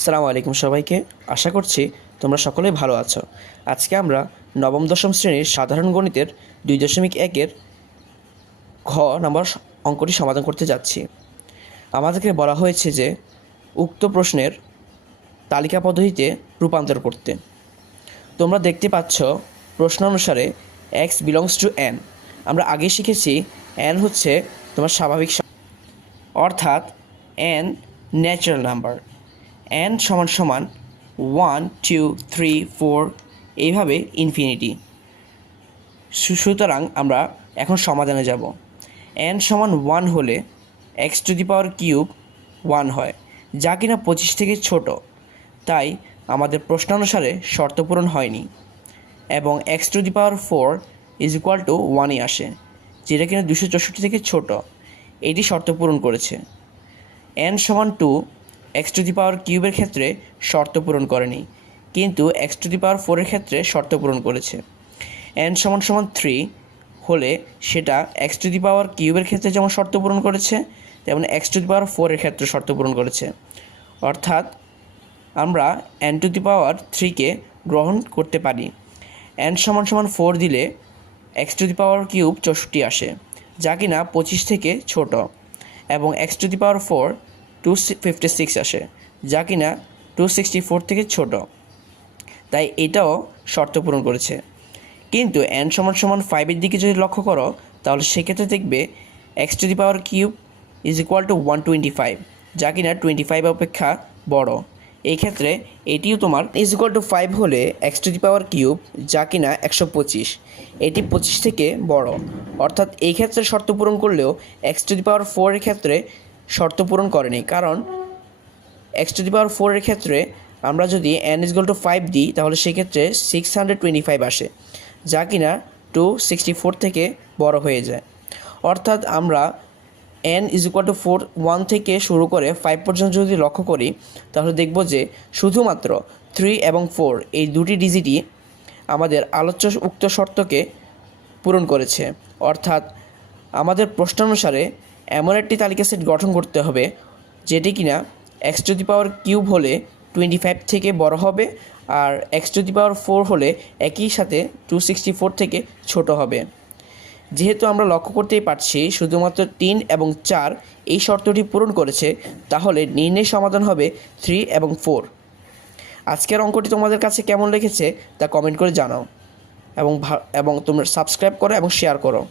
আসসালামু আলাইকুম সবাইকে। আশা করছি তোমরা সকলেই ভালো আছো। আজকে আমরা নবম দশম শ্রেণীর সাধারণ গণিতের 2.1-এর ঘ নম্বর অঙ্কটি সমাধান করতে যাচ্ছি। আমাদেরকে বলা হয়েছে যে উক্ত প্রশ্নের তালিকা পদ্ধতিতে রূপান্তর করতে। তোমরা দেখতে পাচ্ছ প্রশ্ন অনুসারে x বিলংস টু n। আমরা আগে শিখেছি n হচ্ছে তোমার স্বাভাবিক অর্থাৎ n ন্যাচারাল নাম্বার। n সমান সমান 1 2 3 4 এইভাবে ইনফিনিটি। সুতরাং আমরা এখন সমাধানে যাব। n সমান 1 হলে x to the power cube 1 হয়, যা কিনা 25 থেকে ছোট, তাই আমাদের প্রশ্নানুসারে শর্ত পূরণ হয়নি এবং x to the power 4 is equal to 1ই আসে, যেটা কিনা 264 থেকে ছোট। এটি শর্ত পূরণ করেছে। n সমান 2 এক্স টু দি পাওয়ার কিউবের ক্ষেত্রে শর্ত পূরণ করেনি, কিন্তু এক্স টু দি পাওয়ার 4-এর ক্ষেত্রে শর্ত পূরণ করেছে। n সমান সমান 3 হলে সেটা এক্স টু দি পাওয়ার কিউবের ক্ষেত্রে যেমন শর্ত পূরণ করেছে, তেমন এক্স টু দি পাওয়ার 4-এর ক্ষেত্রে শর্ত পূরণ করেছে। অর্থাৎ আমরা n টু দি পাওয়ার 3-কে গ্রহণ করতে পারি। n সমান সমান 4 দিলে x two the power cube 64 আসে, যা কিনা 25 থেকে ছোট, এবং এক্স টু দি পাওয়ার 4 256 আসে, যা কিনা 264 থেকে ছোট, তাই এটাও শর্ত পূরণ করেছে। কিন্তু n সমান সমান 5-এর দিকে যদি লক্ষ্য করো, তাহলে সেক্ষেত্রে দেখবে x two the power cube is equal two 125, যা কিনা 25 অপেক্ষা বড়। এই ক্ষেত্রে এটিও তোমার ইজ ইকুয়াল টু 5 হলে x two the power cube, যা কিনা 125, এটি 25 থেকে বড়। অর্থাৎ এই ক্ষেত্রে শর্ত পূরণ করলেও এক্স টু দি পাওয়ার 4-এর ক্ষেত্রে শর্ত পূরণ করেনি, কারণ এক্স টু দি পাওয়ার 4-এর ক্ষেত্রে আমরা যদি n ইজ ইকুয়াল টু 5 দিই, তাহলে সেক্ষেত্রে 625 আসে, যা কিনা 264 থেকে বড় হয়ে যায়। অর্থাৎ আমরা n ইজ ইকুয়াল টু 1 থেকে শুরু করে 5 পর্যন্ত যদি লক্ষ্য করি, তাহলে দেখব যে শুধুমাত্র 3 এবং 4 এই দুটি ডিজিটই আমাদের আলোচ্য উক্ত শর্তকে পূরণ করেছে। অর্থাৎ আমাদের প্রশ্নানুসারে এমন একটি তালিকা সেট গঠন করতে হবে যেটি কিনা x two the power cube হলে 25 থেকে বড় হবে, আর এক্স টু দি পাওয়ার 4 হলে একই সাথে 264 থেকে ছোট হবে। যেহেতু আমরা লক্ষ্য করতেই পারছি শুধুমাত্র 3 এবং 4 এই শর্তটি পূরণ করেছে, তাহলে নির্ণয় সমাধান হবে 3 এবং 4। আজকের অঙ্কটি তোমাদের কাছে কেমন লেগেছে তা কমেন্ট করে জানাও, এবং তোমরা সাবস্ক্রাইব করো এবং শেয়ার করো।